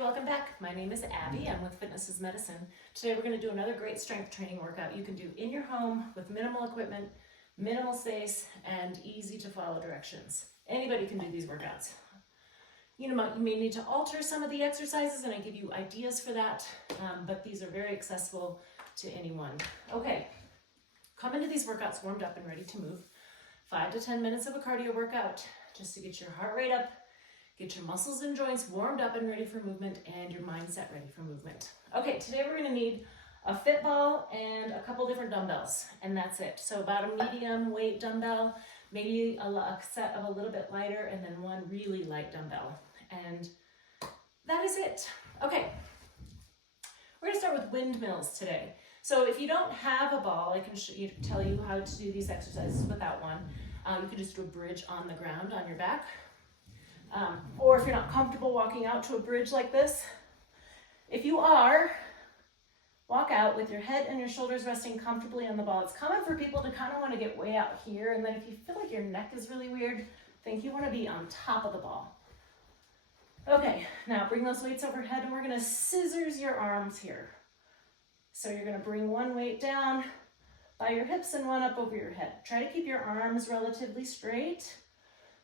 welcome back. My name is Abby. I'm with Fitness is Medicine. Today we're going to do another great strength training workout you can do in your home with minimal equipment, minimal space, and easy to follow directions. Anybody can do these workouts. You may need to alter some of the exercises and I give you ideas for that, but these are very accessible to anyone. Okay, come into these workouts warmed up and ready to move. 5 to 10 minutes of a cardio workout just to get your heart rate up, get your muscles and joints warmed up and ready for movement, and your mindset ready for movement. Okay, today we're gonna need a fit ball and a couple different dumbbells, and that's it. So about a medium weight dumbbell, maybe a set of a little bit lighter, and then one really light dumbbell. And that is it. Okay, we're gonna start with windmills today. So if you don't have a ball, I can tell you how to do these exercises without one. You can just do a bridge on the ground on your back. Or if you're not comfortable walking out to a bridge like this, if you are, walk out with your head and your shoulders resting comfortably on the ball. It's common for people to kind of want to get way out here, and then if you feel like your neck is really weird, think you want to be on top of the ball. Okay, now bring those weights overhead and we're going to scissors your arms here. So you're going to bring one weight down by your hips and one up over your head. Try to keep your arms relatively straight.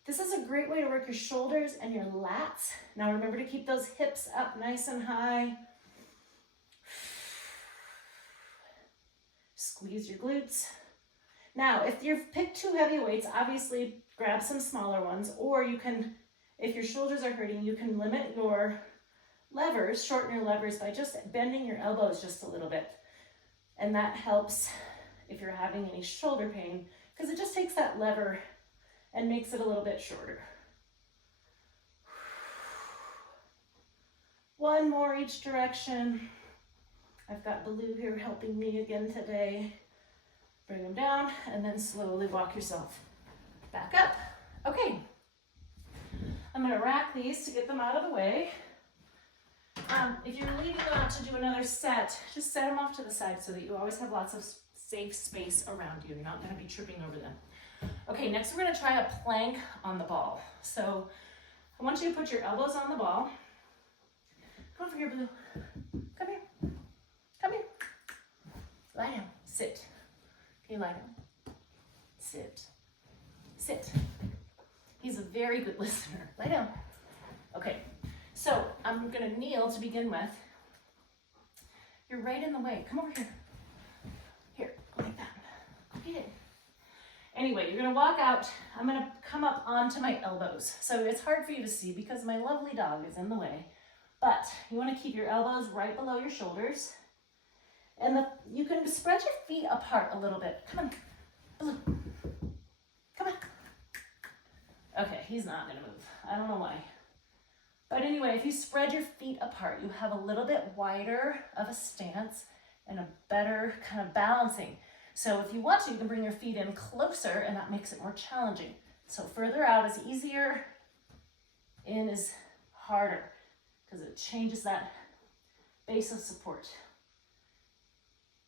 This is a great way to work your shoulders and your lats. Now remember to keep those hips up nice and high. Squeeze your glutes. Now, if you've picked too heavy weights, obviously grab some smaller ones, or you can, if your shoulders are hurting, you can limit your levers, shorten your levers by just bending your elbows just a little bit. And that helps if you're having any shoulder pain, because it just takes that lever and makes it a little bit shorter. One more each direction. I've got Blue here helping me again today. Bring them down and then slowly walk yourself back up. Okay, I'm gonna rack these to get them out of the way. If you're leaving them out to do another set, just set them off to the side so that you always have lots of safe space around you. You're not gonna be tripping over them. Okay, next we're gonna try a plank on the ball. So I want you to put your elbows on the ball. Come over here, Blue. Come here. Come here. Lie down. Sit. Okay, lie down. Sit. Sit. He's a very good listener. Lie down. Okay, so I'm gonna kneel to begin with. You're right in the way. Come over here. Here, like that. Go get it. Anyway, you're gonna walk out. I'm gonna come up onto my elbows. So it's hard for you to see because my lovely dog is in the way, but you wanna keep your elbows right below your shoulders. And you can spread your feet apart a little bit. Come on, Blue. Come on. Okay, he's not gonna move. I don't know why. But anyway, if you spread your feet apart, you have a little bit wider of a stance and a better kind of balancing. So if you want to, you can bring your feet in closer and that makes it more challenging. So further out is easier, in is harder because it changes that base of support.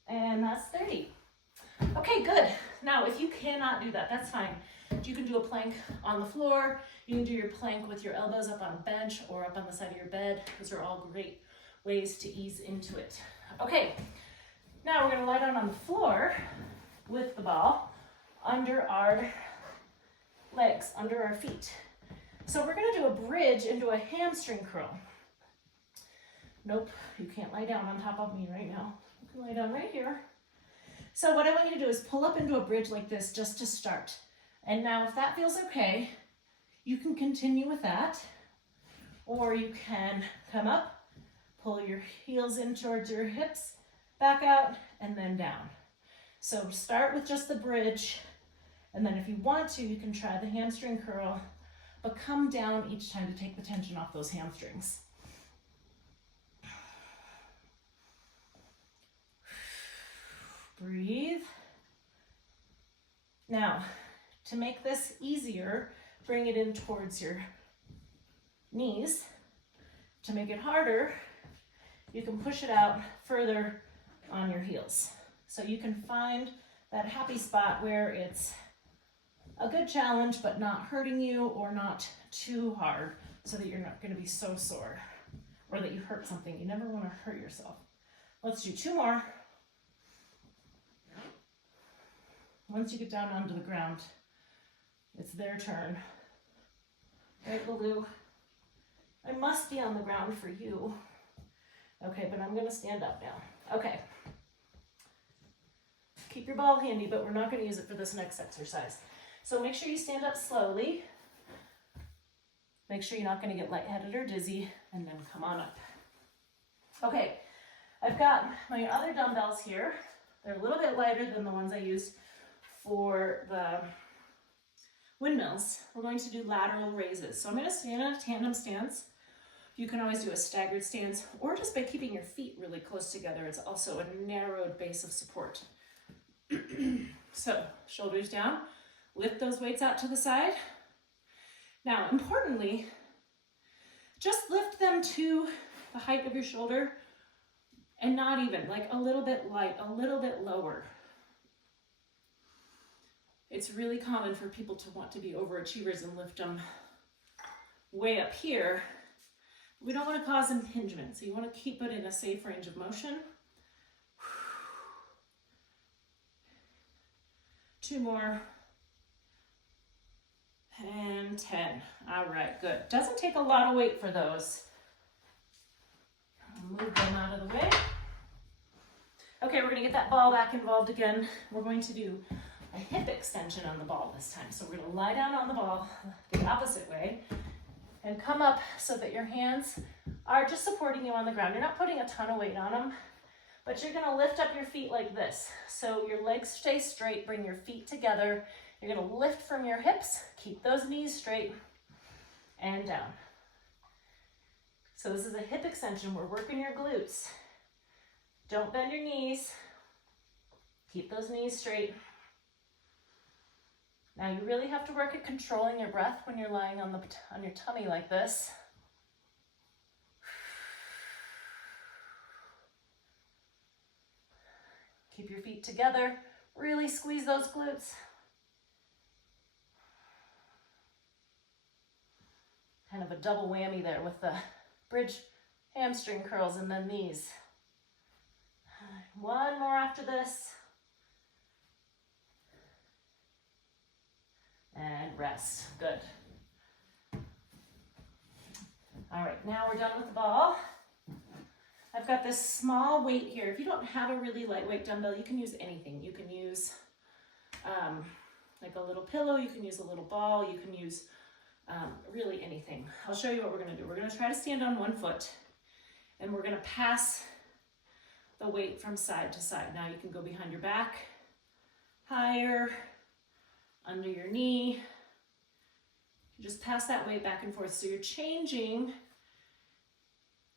And that's 30. Okay, good. Now, if you cannot do that, that's fine. You can do a plank on the floor. You can do your plank with your elbows up on a bench or up on the side of your bed. Those are all great ways to ease into it. Okay. Now we're going to lie down on the floor with the ball under our legs, under our feet. So we're going to do a bridge into a hamstring curl. Nope, you can't lie down on top of me right now. You can lie down right here. So what I want you to do is pull up into a bridge like this just to start. And now if that feels okay, you can continue with that. Or you can come up, pull your heels in towards your hips, back out, and then down. So start with just the bridge, and then if you want to, you can try the hamstring curl, but come down each time to take the tension off those hamstrings. Breathe. Now, to make this easier, bring it in towards your knees. To make it harder, you can push it out further on your heels. So you can find that happy spot where it's a good challenge, but not hurting you or not too hard so that you're not going to be so sore. or that you hurt something. You never want to hurt yourself. Let's do 2 more. Once you get down onto the ground, it's their turn. Right, Baloo? I must be on the ground for you. Okay, but I'm gonna stand up now. Okay. Keep your ball handy, but we're not gonna use it for this next exercise. So make sure you stand up slowly. Make sure you're not gonna get lightheaded or dizzy, and then come on up. Okay, I've got my other dumbbells here. They're a little bit lighter than the ones I used for the windmills. We're going to do lateral raises. So I'm gonna stand in a tandem stance. You can always do a staggered stance, or just by keeping your feet really close together. It's also a narrowed base of support. So, shoulders down, lift those weights out to the side. Now, importantly, just lift them to the height of your shoulder and not even, like a little bit light, a little bit lower. It's really common for people to want to be overachievers and lift them way up here. We don't want to cause impingement, so you want to keep it in a safe range of motion. 2 more. And 10. All right, good. Doesn't take a lot of weight for those. I'll move them out of the way. Okay, we're going to get that ball back involved again. We're going to do a hip extension on the ball this time. So we're going to lie down on the ball the opposite way and come up so that your hands are just supporting you on the ground. You're not putting a ton of weight on them, but you're going to lift up your feet like this. So your legs stay straight, bring your feet together. You're going to lift from your hips, keep those knees straight, and down. So this is a hip extension. We're working your glutes. Don't bend your knees. Keep those knees straight. Now you really have to work at controlling your breath when you're lying on your tummy like this. Keep your feet together. Really squeeze those glutes. Kind of a double whammy there with the bridge hamstring curls and then these. 1 more after this. And rest. Good. All right, now we're done with the ball. I've got this small weight here. If you don't have a really lightweight dumbbell, you can use anything. You can use like a little pillow, you can use a little ball, you can use really anything. I'll show you what we're gonna do. We're gonna try to stand on 1 foot, and we're gonna pass the weight from side to side. Now you can go behind your back, higher, under your knee. Just pass that weight back and forth. So you're changing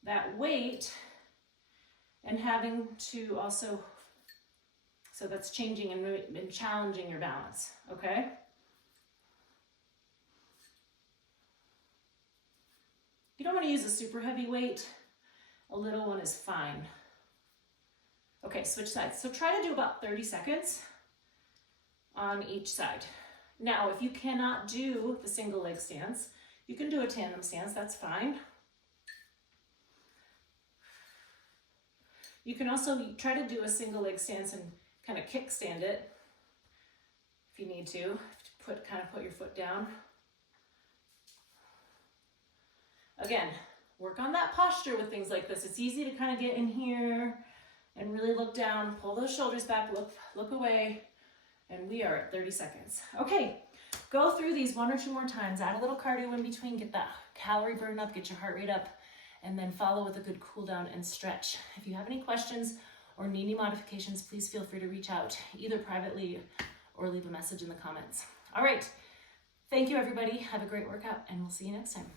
that weight and having to also, so that's changing and challenging your balance, okay? You don't want to use a super heavy weight. A little one is fine. Okay, switch sides. So try to do about 30 seconds on each side. Now, if you cannot do the single leg stance, you can do a tandem stance, that's fine. You can also try to do a single leg stance and kind of kickstand it if you need to. Kind of put your foot down. Again, work on that posture with things like this. It's easy to kind of get in here and really look down, pull those shoulders back, look away, and we are at 30 seconds. Okay, go through these 1 or 2 more times, add a little cardio in between, get that calorie burn up, get your heart rate up, and then follow with a good cool down and stretch. If you have any questions or need any modifications, please feel free to reach out either privately or leave a message in the comments. All right, thank you everybody. Have a great workout and we'll see you next time.